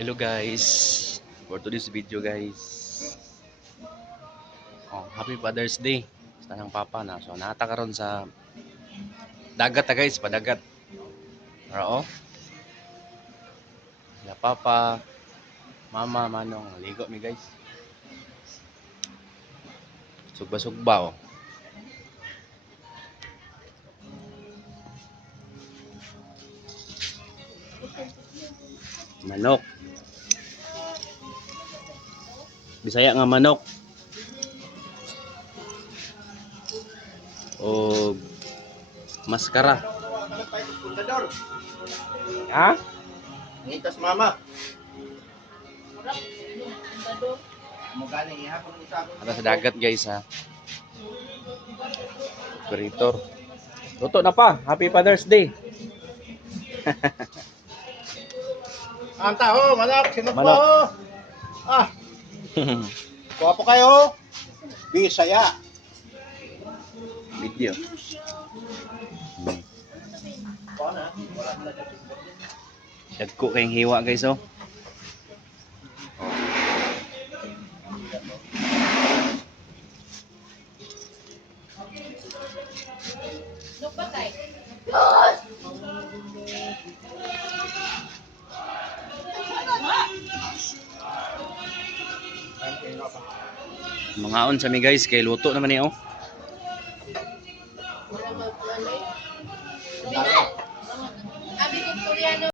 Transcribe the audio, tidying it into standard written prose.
Hello guys, for today's video guys. Happy Father's Day sa tanang papa na. So nata karon sa dagat ta guys, padagat. Pero la papa, mama, manong ligo mi guys. Sugba-sugba oh. Manok. Bisaya nga manok. O maskara. Ha? Ngitas mama. Ata sa dagat guys ha. Operator. Luto na pa. Happy Father's Day. Ang tao, manok, sinok Manok. po. Ah, guwapo kayo. Bisaya. Video. Dagko kayong hiwa guys oh. Mangaon sa mi guys kay luto naman ni oh.